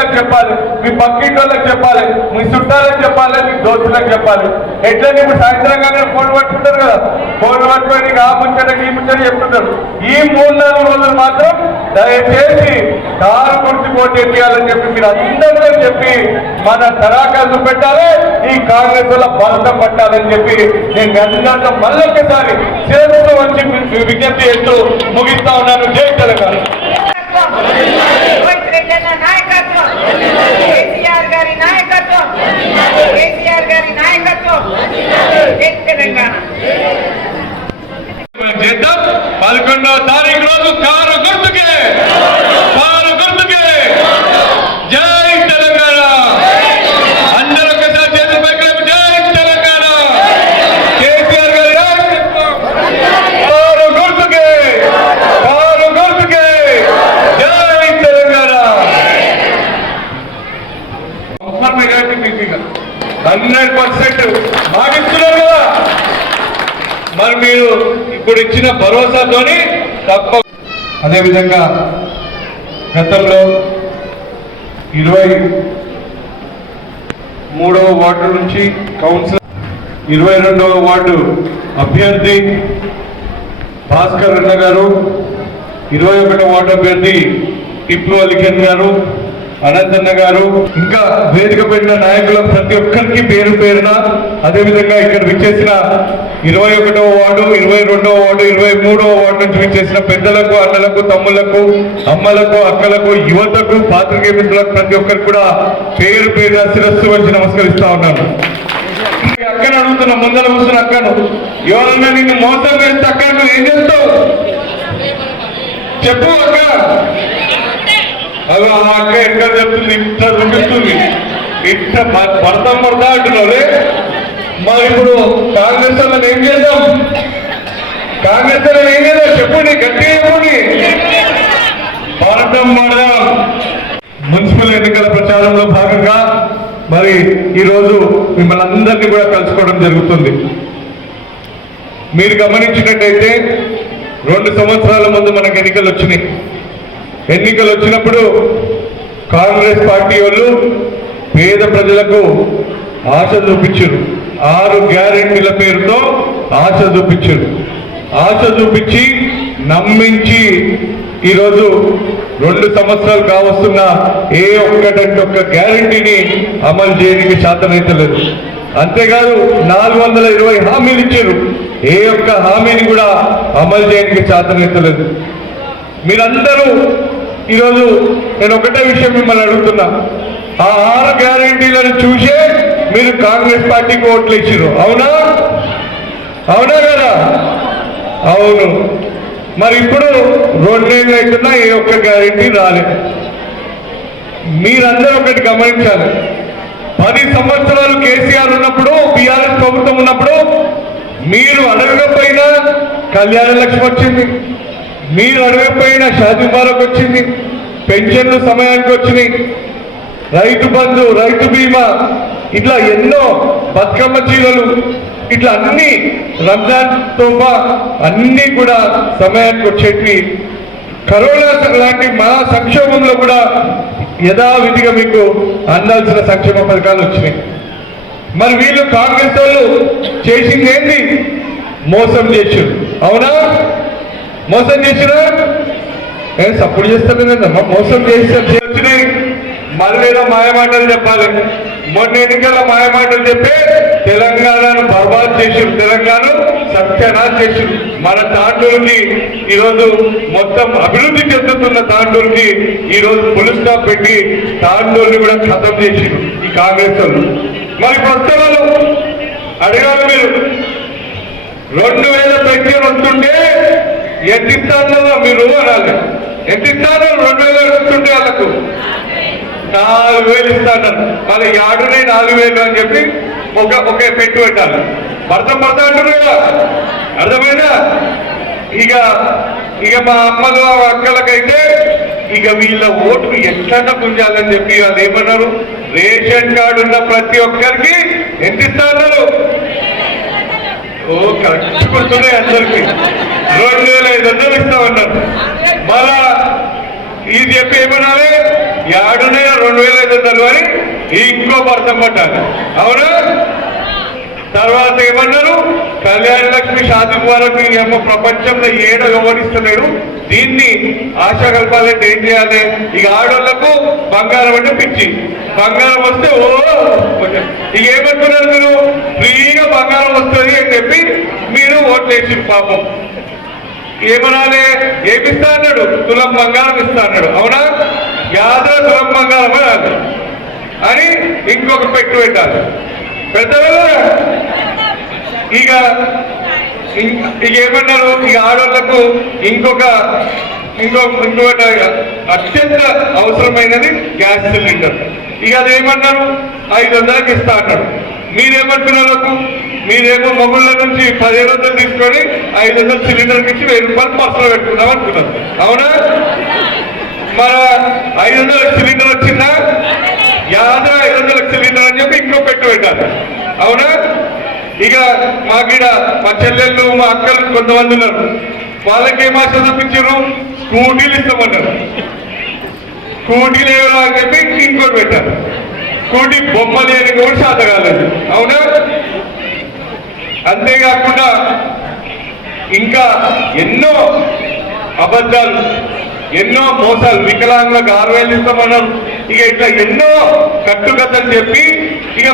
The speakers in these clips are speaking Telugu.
వాళ్ళకి చెప్పాలి మీ పక్కింటి చెప్పాలి మీ చెప్పాలి మీ చుట్టాలకు చెప్పాలి మీ దోస్తులకు చెప్పాలి. ఎట్లా నీకు సాయంత్రం కానీ ఫోన్ పట్టుకుంటారు కదా. ఫోన్ పట్టుకొని నీకు ఆ ముచ్చట ఈ ముచ్చట చెప్తుంటారు. ఈ మూడు నాలుగు రోజులు మాత్రం దయచేసి కారు గుర్తు పోటీ చేయాలని చెప్పి మీరు అందరితో చెప్పి మన తరాకాసు పెట్టాలి ఈ కాంగ్రెస్ వల్ల బలతం పట్టాలని చెప్పి నేను అందరితో మళ్ళొక్కసారి చేస్తూ వచ్చి విజ్ఞప్తి చేస్తూ ముగిస్తా ఉన్నాను. జై తెలంగాణ రేవంత్ రెడ్డి అన్న నాయకత్వం కేసీఆర్ గారి నాయకత్వం కేసీఆర్ గారి నాయకత్వం జై తెలంగాణ. చేద్దాం పదకొండవ తారీఖు రోజు కారు గుర్తుకే కారు గుర్తుకే జై తెలంగాణ అందరూ ఒకసారి చేతులు పైకి లేపి జై తెలంగాణ కేసీఆర్ గారి నాయకత్వం. కారు గుర్తుకే కారు గుర్తుకే జై తెలంగాణ ముప్పై మెజార్టీ మీకు హండ్రెడ్ పర్సెంట్ మాటిస్తున్నారు కదా మరి మీరు ఇప్పుడు ఇచ్చిన భరోసాతోని తప్ప అదేవిధంగా గతంలో ఇరవై మూడవ వార్డు నుంచి కౌన్సిలర్ ఇరవై రెండవ వార్డు అభ్యర్థి భాస్కర్ అన్న గారు ఇరవై ఒకటవ వార్డు అభ్యర్థి టిప్పు అలిఖన్ గారు అనంతన్న గారు ఇంకా వేదిక పెట్టిన నాయకుల ప్రతి ఒక్కరికి పేరు పేరున అదేవిధంగా ఇక్కడ విచ్చేసిన ఇరవై ఒకటవ వార్డు ఇరవై రెండవ వార్డు ఇరవై మూడవ వార్డు నుంచి విచ్చేసిన పెద్దలకు అన్నలకు తమ్ముళ్ళకు అమ్మలకు అక్కలకు యువతకు పాత్రికే మిత్రులకు ప్రతి ఒక్కరికి కూడా పేరు పేరున శిరస్సు వచ్చి నమస్కరిస్తా ఉన్నాను. అక్కను అడుగుతున్నా ముందర కూర్చున్న అక్కను ఎవరన్నా నిన్ను మోసం చేస్తే అక్క నువ్వు ఏం చేస్తావు? చెప్పు అక్క. అవి ఆ అక్క ఎక్కడ చెప్తుంది? ఇంత చూపిస్తుంది ఇంత భర్తం పడతా అంటున్నావులే మరి ఇప్పుడు కాంగ్రెస్ అన్న ఏం చేద్దాం? కాంగ్రెస్ అన్న ఏం చేద్దాం? చెప్పండి గట్టిగా చెప్పండి భరతం పడదాం. మున్సిపల్ ఎన్నికల ప్రచారంలో భాగంగా మరి ఈరోజు మిమ్మల్ని అందరినీ కూడా కలుసుకోవడం జరుగుతుంది. మీరు గమనించినట్టయితే రెండు సంవత్సరాల ముందు మనకు ఎన్నికలు వచ్చినాయి. ఎన్నికలు వచ్చినప్పుడు కాంగ్రెస్ పార్టీ వాళ్ళు పేద ప్రజలకు ఆశ చూపించారు. ఆరు గ్యారెంటీల పేరుతో ఆశ చూపించారు. ఆశ చూపించి నమ్మించి ఈరోజు రెండు సంవత్సరాలు కావస్తున్న ఏ ఒక్కటంటే ఒక్క గ్యారంటీని అమలు చేయడానికి శాతనైతలేదు అంతేకాదు నాలుగు వందల ఇరవై హామీలు ఇచ్చారు ఏ ఒక్క హామీని కూడా అమలు చేయడానికి శాతనైతలేదు మీరందరూ ఈరోజు నేను ఒకటే విషయం మిమ్మల్ని అడుగుతున్నా. ఆ ఆరు గ్యారంటీలను చూసే మీరు కాంగ్రెస్ పార్టీకి ఓట్లు ఇచ్చారు అవునా? అవునా కదా? అవును. మరి ఇప్పుడు రెండేళ్ళు అవుతున్నా ఏ ఒక్క గ్యారంటీ రాలేదు మీరందరూ ఒకటి గమనించాలి. పది సంవత్సరాలు కేసీఆర్ ఉన్నప్పుడు బీఆర్ఎస్ ప్రభుత్వం ఉన్నప్పుడు మీరు అడగకపోయినా కళ్యాణ లక్ష్మి వచ్చింది. మీరు అడిగిపోయిన షాది వచ్చింది పెన్షన్లు సమయానికి వచ్చినాయి రైతు బంధు రైతు బీమా ఇట్లా ఎన్నో బతుకమ్మ చీరలు ఇట్లా అన్ని రంజాన్ తోబా అన్నీ కూడా సమయానికి వచ్చేటివి. కరోనా లాంటి మా సంక్షోభంలో కూడా యథావిధిగా మీకు అందాల్సిన సంక్షేమ పథకాలు వచ్చినాయి. మరి వీళ్ళు కాంగ్రెస్ వాళ్ళు చేసింది ఏంటి మోసం చేసారు అవునా? మోసం చేసినా? ఏ సపోర్ట్ చేస్తారేనమ్మా మోసం చేసి వచ్చినాయి మళ్ళీ మాయమాటలు చెప్పాలి మొన్న ఎన్నికల మాయమాటలు చెప్పి తెలంగాణను బర్బాద్ చేసారు తెలంగాణ సత్యనాథ్ చేసారు మన తాండూరుకి ఈరోజు మొత్తం అభివృద్ధి చెందుతున్న తాండూరుకి ఈరోజు పులి స్టాప్ పెట్టి తాండూరుని కూడా ఖతం చేసారు ఈ కాంగ్రెస్ వాళ్ళు. మరి కొత్త వాళ్ళు అడగాలి మీరు. రెండు వేల పెన్షన్ వస్తుంటే ఎంత మీరు అనాలి? ఎంత రెండు వేలు వస్తుంటే వాళ్ళకు. నాలుగు వేలు ఇస్తాను. మళ్ళీ యాడునే నాలుగు వేలు అని చెప్పి ఒక ఒక పెట్టు పెట్టాలి. భర్త భర్త అంటారు కదా? అర్థమైనా ఇక ఇక మా అమ్మలు అక్కలకైతే ఇక వీళ్ళ ఓటు ఎట్లా పుంజాలని చెప్పి వాళ్ళు ఏమన్నారు? రేషన్ కార్డు ఉన్న ప్రతి ఒక్కరికి ఎంత ఇస్తారు ఓ కరెక్ట్ గుర్తున్నాయి అందరికి. రెండు వేల ఐదు వందలు ఇస్తా ఉన్నారు. మళ్ళా ఇది చెప్పి ఏమనాలి? ఏడున్నాయా రెండు వేల ఐదు వందలు అని? ఇంకో పడతాం పట్టాలి అవునా? తర్వాత ఏమన్నారు? కళ్యాణ లక్ష్మి షాది ముబారక్ ఈ ప్రపంచంలో ఏడ వివరిస్తలేడు దీన్ని ఆశ కల్పాలంటే ఏం చేయాలి? ఇక ఆడోళ్ళకు బంగారం అంటే పిచ్చి. బంగారం వస్తే ఓ ఇక ఏమంటున్నారు మీరు? ఫ్రీగా బంగారం వస్తుంది అని చెప్పి మీరు ఓట్లేసి పాపం. ఏమనాలి? ఏమిస్తా అన్నాడు? తులం బంగారం ఇస్తా అన్నాడు. అవునా? యాదవ తులం బంగారం అని ఇంకొక పెట్టు పెట్టాలి పెద్దవాళ్ళ! ఇక ఇక ఏమన్నారు ఇక ఆడవాళ్ళకు ఇంకొక ఇంకో ఇంకొకటి అత్యంత అవసరమైనది గ్యాస్ సిలిండర్. ఇక అది ఏమన్నారు ఐదు వందలకి ఇస్తా అన్నాడు. మీరేమంటున్నారు? మీరేమో మగుళ్ళ నుంచి పదిహేను వందలు తీసుకొని ఐదు వందల సిలిండర్కి ఇచ్చి వెయ్యి రూపాయలు పర్సలో పెట్టుకుందాం అనుకున్నారు. అవునా? మన ఐదు వందల సిలిండర్ వచ్చిందా యాదో ఐదు వందల సిలిండర్ అని చెప్పి ఇంకో పెట్టు పెట్టాలి. అవునా? ఇక మాకిడ మా చెల్లెళ్ళు మా అక్కలు కొంతమంది ఉన్నారు. వాళ్ళకి ఏం ఆశ చూపించారు? స్కూటీలు ఇస్తామన్నారు. స్కూటీలు ఏమో చెప్పి ఇంకోటి పెట్టారు. స్కూటీ బొమ్మలు లేని కూడా శాత కాలేదు. అవునా? అంతేకాకుండా ఇంకా ఎన్నో అబద్ధాలు ఎన్నో మోసాలు వికలాంగులకు ఆరు వేలు ఇస్తామన్నారు. ఇక ఇట్లా ఎన్నో కట్టుకథలు చెప్పి ఇక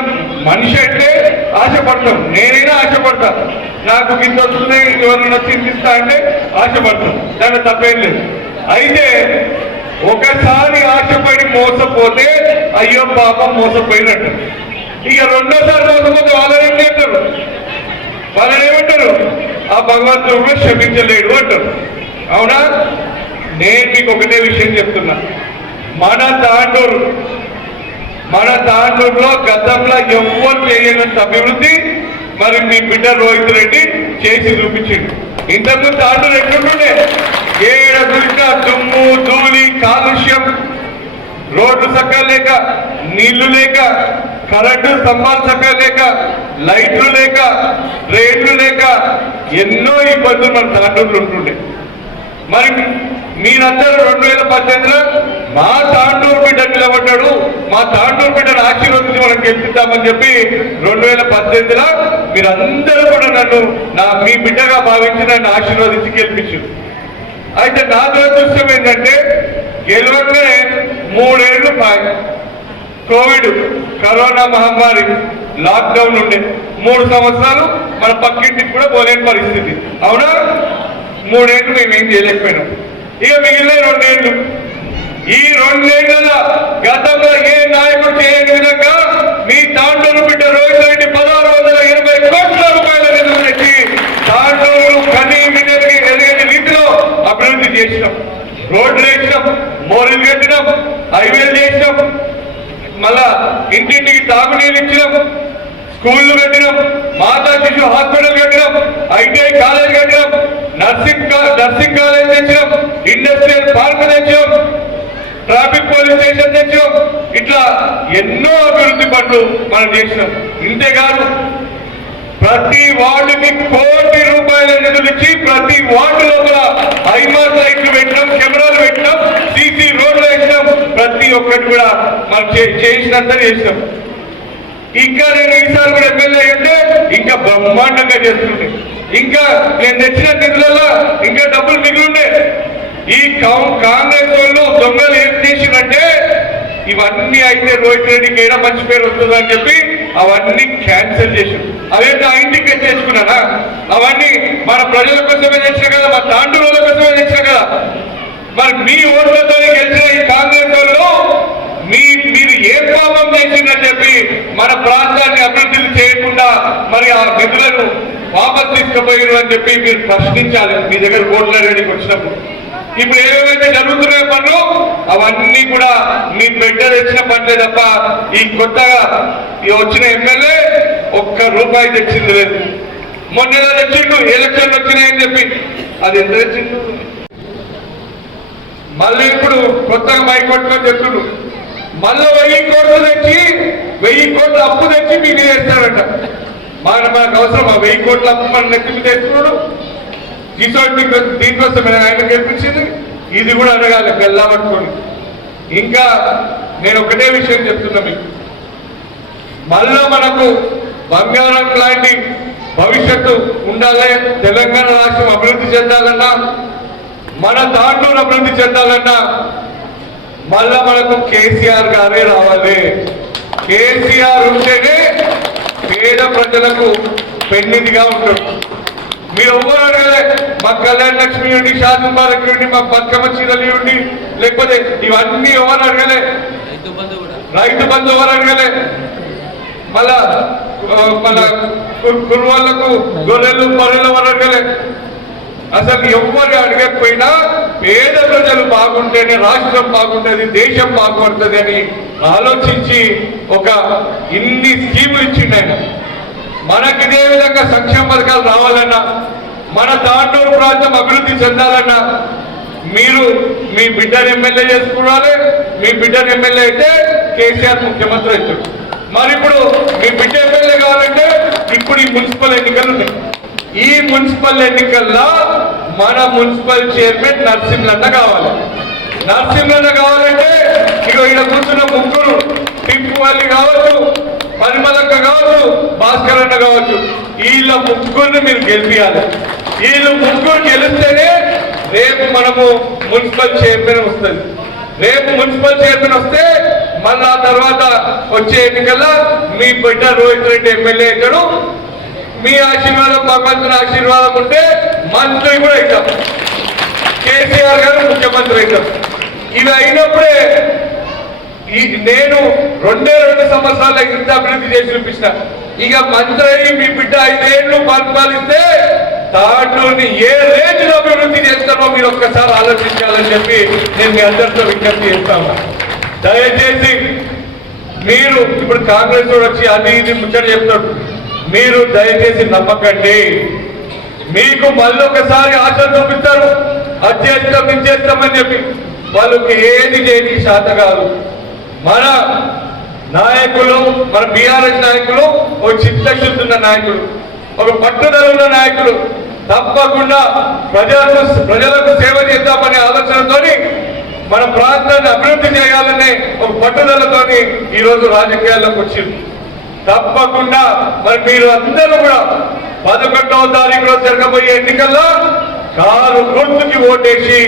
మనిషి అంటే ఆశపడతాం. నేనైనా ఆశపడతా. నాకు ఇంత వస్తుంది ఎవరైనా చింతిస్తా అంటే ఆశపడతాం. దాంట్లో తప్పేం లేదు. అయితే ఒకసారి ఆశపడి మోసపోతే అయ్యో పాపం మోసపోయినట్టు. ఇక రెండోసారి మోసపోతే వాళ్ళని ఏం చేస్తారు? వాళ్ళని ఏమంటారు ఆ భగవంతుడు కూడా క్షమించలేడు అంటారు. అవునా? నేను మీకు ఒకటే విషయం చెప్తున్నా. మన తాండూరు మన తాండూరులో గతంలో ఎవ్వరు చేయనంత అభివృద్ధి మరి మీ బిడ్డ రోహిత్ రెడ్డి చేసి చూపించిండు. ఇంతకుముందు తాండూరు ఎట్లుంటుండే? ఏడ చూసినా దుమ్ము ధూళి కాలుష్యం రోడ్లు చక్కగా లేక నీళ్ళు లేక కరెంటు స్తంభాలు చక్కగా లేక లైట్లు లేక ట్రైన్లు లేక ఎన్నో ఇబ్బందులు మన తాండూరులో ఉంటుండే. మరి మీరందరూ రెండు వేల పద్దెనిమిదిలో మా తాండూరు బిడ్డ నిలబడ్డాడు. మా తాండూరు బిడ్డను ఆశీర్వదించి మనం గెలిపిద్దామని చెప్పి రెండు వేల పద్దెనిమిదిలో మీరందరూ కూడా నన్ను నా మీ బిడ్డగా భావించి నన్ను ఆశీర్వదించి గెలిపించు. అయితే నా దురదృష్టం ఏంటంటే గెలవగానే మూడేళ్ళు కోవిడ్ కరోనా మహమ్మారి లాక్డౌన్ ఉండే. మూడు సంవత్సరాలు మన పక్కింటికి కూడా పోలేని పరిస్థితి. అవునా? మూడేళ్ళు మేము ఏం చేయలేకపోయినాం. ఇక మిగిలిన రెండేళ్ళు ఈ రెండేళ్ళ గతంలో ఏ నాయకుడు చేయని విధంగా మీ తాండూరు బిడ్డ రోహిత్ రెడ్డి పదహారు వందల ఇరవై కోట్ల రూపాయల నిధులు తెచ్చి తాండూరు కనీ మినరికి ఎదగని రీతిలో అభివృద్ధి చేసినాం. రోడ్లు వేసినాం మోరీలు కట్టినాం హైవేలు చేసినాం మళ్ళా ఇంటింటికి తాగునీళ్ళు ఇచ్చినాం స్కూళ్ళు కట్టినాం మాతా శిశు హాస్పిటల్ కట్టినాం ఐటీఐ కాలేజ్ కట్టినాం నర్సింగ్ నర్సింగ్ కాలేజ్ తెచ్చినాం ఇండస్ట్రియల్ పార్క్ తెచ్చినాం ట్రాఫిక్ పోలీస్ స్టేషన్ తెచ్చాం ఇట్లా ఎన్నో అభివృద్ధి పనులు మనం చేసినాం. ఇంతేకాదు ప్రతి వార్డుకి కోటి రూపాయల నిధులు ఇచ్చి ప్రతి వార్డు లోపల ఐమార్ లైట్లు పెట్టినాం కెమెరాలు పెట్టినాం సీసీ రోడ్లు వేసినాం. ప్రతి ఒక్కటి కూడా మనం చే- చేసినంత చేసినాం. ఇంకా నేను ఈసారి కూడా ఎమ్మెల్యే అయితే ఇంకా బ్రహ్మాండంగా చేస్తుండే. ఇంకా నేను తెచ్చిన నిధులలో ఇంకా డబ్బులు మిగిలిండే ఈ కాంగ్రెస్ వాళ్ళు దొంగలు ఏం చేసినంటే ఇవన్నీ అయితే రోహిత్ రెడ్డికి ఏడా మంచి పేరు వస్తుందని చెప్పి అవన్నీ క్యాన్సిల్ చేసి అవేంటి ఆ ఇంటికి చేసుకున్నారా? అవన్నీ మన ప్రజల కోసమే తెచ్చిన కదా మన తాండూరుల కోసమే తెచ్చిన కదా. మరి మీ ఓట్లతో గెలిచిన ఈ కాంగ్రెస్ వాళ్ళు మీ మీరు ఏ పాపం చేసిందని చెప్పి మన ప్రాంతాన్ని అభివృద్ధి చేయకుండా మరి ఆ నిధులను వాపస్ తీసుకుపోయారు అని చెప్పి మీరు ప్రశ్నించాలి. మీ దగ్గర ఓట్ల రెడీకి వచ్చినప్పుడు. ఇప్పుడు ఏవైతే జరుగుతున్నాయి పనులు అవన్నీ కూడా మీ బిడ్డ తెచ్చిన పనులే తప్ప ఈ కొత్తగా ఈ వచ్చిన ఎమ్మెల్యే ఒక్క రూపాయి తెచ్చింది లేదు. మొన్న తెచ్చిండు? ఎలక్షన్ వచ్చినాయని చెప్పి. అది ఎంత తెచ్చిండు? మళ్ళీ ఇప్పుడు కొత్తగా మైక్ పట్టుకొని చెప్తుండ్రు మళ్ళీ వెయ్యి కోట్లు తెచ్చి వెయ్యి కోట్ల అప్పు తెచ్చి మీకు చేస్తారంట మన మనకు అవసరం ఆ వెయ్యి కోట్ల అప్పు మన నెత్తి మీద తెచ్చుకున్నాడు? ఇటువంటి దీనికోసం ఆయన గెలిపించింది? ఇది కూడా అడగాలి గల్లా ఇంకా నేను ఒకటే విషయం చెప్తున్నా మీకు. మళ్ళీ మనకు బంగారం లాంటి భవిష్యత్తు ఉండాలి తెలంగాణ రాష్ట్రం అభివృద్ధి చెందాలన్నా మన దాంట్లో అభివృద్ధి చెందాలన్నా మళ్ళా మనకు కేసీఆర్ గారే రావాలి. కేసీఆర్ ఉంటేనే పేద ప్రజలకు పెన్నిదిగా ఉంటాడు. మీరు ఎవ్వరు అడగలే మా కళ్యాణ లక్ష్మి ఉండి షాది ముబారక్ ఉండి మా బతుకమ్మ చీరలు ఉండి లేకపోతే ఇవన్నీ ఎవరు అడగలే? రైతు బంధు ఎవరు అడగలే? మళ్ళా మన కుర్వాళ్ళకు గొర్రెలు బర్రెలు ఎవరు అడగలే? అసలు ఎవ్వరు అడగకపోయినా పేద ప్రజలు బాగుంటేనే రాష్ట్రం బాగుంటుంది దేశం బాగుపడుతుంది అని ఆలోచించి ఒక ఇన్ని స్కీములు ఇచ్చిండు ఆయన. మనకి ఇదే విధంగా సంక్షేమ పథకాలు రావాలన్నా మన తాండూరు ప్రాంతం అభివృద్ధి చెందాలన్నా మీరు మీ బిడ్డను ఎమ్మెల్యే చేసుకోవాలి మీ బిడ్డను ఎమ్మెల్యే అయితే కేసీఆర్ ముఖ్యమంత్రి అవుతాడు. మరి ఇప్పుడు మీ బిడ్డ ఎమ్మెల్యే కావాలంటే ఇప్పుడు ఈ మున్సిపల్ ఎన్నికలు ఉన్నాయి. ఈ మున్సిపల్ ఎన్నికల్లో మన మున్సిపల్ చైర్మన్ నరసింహన్న కావాలి. నరసింహన్న కావాలంటే ఇక ఇక్కడ కూర్చున్న ముగ్గురు టిప్పు వాళ్ళు భాస్కర్ అన్న కావచ్చు. వీళ్ళ ముగ్గురిని మీరు గెలిపించాలి వీళ్ళు ముగ్గురు గెలిస్తేనే రేపు మనము మున్సిపల్ చైర్మన్ వస్తుంది. రేపు మున్సిపల్ చైర్మన్ వస్తే మళ్ళా ఆ తర్వాత వచ్చే ఎన్నికల్లో మీ బిడ్డ రోహిత్ రెడ్డి ఎమ్మెల్యే అవుతాడు. మీ ఆశీర్వాదం భగవంతుని ఆశీర్వాదం ఉంటే మంత్రి కూడా అవుతాం. కేసీఆర్ గారు ముఖ్యమంత్రి అవుతాం. ఇది అయినప్పుడే ఈ నేను రెండే రెండు సంవత్సరాల క్రితం అభివృద్ధి చేసి చూపించిన. ఇక మంత్రి మీ బిడ్డ ఐదేళ్ళు పరిపాలిస్తే తాండూరుని ఏ రేంజ్ అభివృద్ధి చేస్తారో మీరు ఒక్కసారి ఆలోచించాలని చెప్పి నేను మీ అందరితో విజ్ఞప్తి చేస్తాను దయచేసి మీరు ఇప్పుడు కాంగ్రెస్ వచ్చి అది ఇది ముచ్చట చెప్తాడు మీరు దయచేసి నమ్మకండి. మీకు మళ్ళీ ఒకసారి ఆశ చూపిస్తారు. అది చేస్తాం ఇది చేస్తామని చెప్పి. వాళ్ళకి ఏది చేయడానికి శాత కాదు. మన నాయకులు మన బీఆర్ఎస్ నాయకులు ఒక చిత్తశుద్ధి ఉన్న నాయకుడు ఒక పట్టుదల ఉన్న నాయకుడు. తప్పకుండా ప్రజలకు ప్రజలకు సేవ చేద్దామనే ఆలోచనతోని మన ప్రాంతాన్ని అభివృద్ధి చేయాలనే ఒక పట్టుదలతో ఈరోజు రాజకీయాల్లోకి వచ్చింది. తప్పకుండా మరి మీరు అందరూ కూడా పదకొండవ తారీఖులో జరగబోయే ఎన్నికల్లో కారు గుర్తుకి ఓటేసి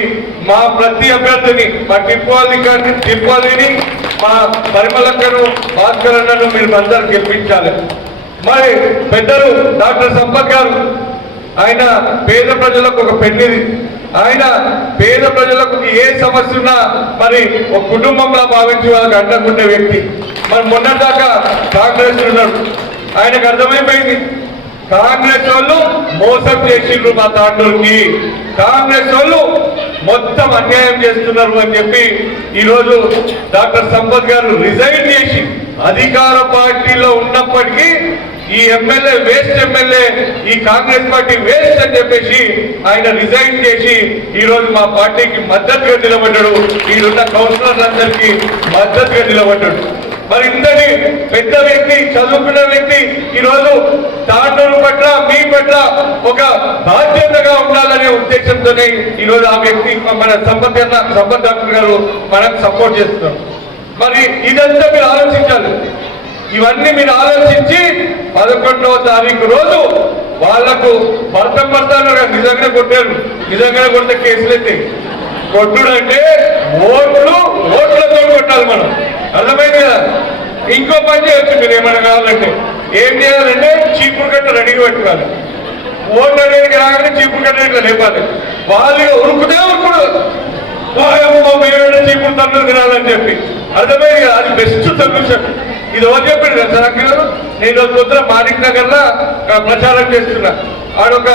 మా ప్రతి అభ్యర్థిని మా టిప్పాలి గారిని టిప్పాలిని మా పరిమళక్కను భాస్కరన్నను మీరు అందరూ గెలిపించాలి. మరి పెద్దలు డాక్టర్ సంపత్ గారు ఆయన పేద ప్రజలకు ఒక పెన్నిది. ఆయన పేద ప్రజలకు ఏ సమస్య ఉన్నా మరి ఒక కుటుంబంలో భావించి వాళ్ళకి అండకుండే వ్యక్తి. మరి మొన్నదాకా కాంగ్రెస్ ఉన్నాడు. ఆయనకు అర్థమైపోయింది. కాంగ్రెస్ వాళ్ళు మోసం చేసిండ్రు మా తాండూరుకి. కాంగ్రెస్ వాళ్ళు మొత్తం అన్యాయం చేస్తున్నారు అని చెప్పి ఈరోజు డాక్టర్ సంపత్ గారు రిజైన్ చేసి అధికార పార్టీలో ఉన్నప్పటికీ ఈ ఎమ్మెల్యే వేస్ట్ ఎమ్మెల్యే ఈ కాంగ్రెస్ పార్టీ వేస్ట్ అని చెప్పేసి ఆయన రిజైన్ చేసి ఈరోజు మా పార్టీకి మద్దతుగా నిలబడ్డాడు. ఈడున్న కౌన్సిలర్లందరికీ మద్దతుగా నిలబడ్డాడు. మరి ఇంతటి పెద్ద వ్యక్తి చదువుకున్న వ్యక్తి ఈరోజు తాండూరు పట్ల మీ పట్ల ఒక బాధ్యతగా ఉండాలనే ఉద్దేశంతోనే ఈ రోజు ఆ వ్యక్తి మన సంపత్ అన్న సంపత్ డాక్టర్ గారు మనకు సపోర్ట్ చేస్తున్నారు. మరి ఇదంతా మీరు ఆలోచించాలి. ఇవన్నీ మీరు ఆలోచించి పదకొండవ తారీఖు రోజు వాళ్ళకు భర్తం భర్తాలు నిజంగానే కొట్టారు. నిజంగానే కొడితే కేసులు అయితే కొట్టుడు అంటే ఓట్లు ఓట్లతో కొట్టాలి మనం. అర్థమైంది? కదా ఇంకో పని చేయొచ్చు మీరు ఏమైనా కావాలంటే. ఏం చేయాలంటే చీపురు కట్ట రెడీగా పెట్టుకోవాలి. ఓట్లు అనేది రాగానే చీపురు కట్ట ఇట్లా లేపాలి. వాళ్ళు ఇక ఉరుకుతే ఉరుకుడు. వాయమ్మో చీపురు తన్నులు తినాలని చెప్పి. అర్థమైంది కదా? అది బెస్ట్ సొల్యూషన్ ఇది ఎవరు చెప్పాడు కదా సార్ గారు? నేను పొద్దున మాణిక్ నగర్లో ప్రచారం చేస్తున్నా. ఆడొక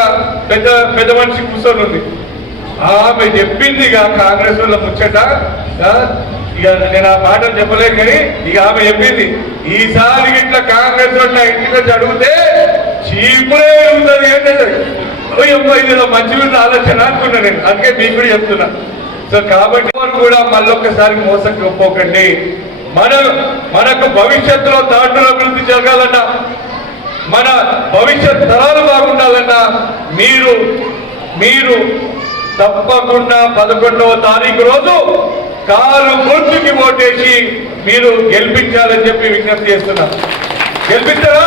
పెద్ద పెద్ద మనిషి కూర్చొని ఉంది. ఆమె చెప్పింది ఇక కాంగ్రెస్ వాళ్ళ ముచ్చట. ఇక నేను ఆ పాటలు చెప్పలేదు కానీ ఇక ఆమె చెప్పింది ఈసారి ఇట్లా కాంగ్రెస్ వాళ్ళ ఇంటికి వచ్చి అడిగితే చీపులే ఉంటుంది ఏంటంటే అమ్మ ఇదిలో మంచి మీద ఆలోచన అనుకున్నా నేను. అందుకే మీకు కూడా చెప్తున్నా. సో కాబట్టి వారు కూడా మళ్ళొక్కసారి మోసం ఒప్పుకోకండి మన మనకు భవిష్యత్తులో తాండూరు అభివృద్ధి జరగాలన్నా మన భవిష్యత్ తరాలు బాగుండాలన్నా మీరు మీరు తప్పకుండా పదకొండవ తారీఖు రోజు కాలు గొంతుకి ఓటేసి మీరు గెలిపించాలని చెప్పి విజ్ఞప్తి చేస్తున్నా. గెలిపించారా?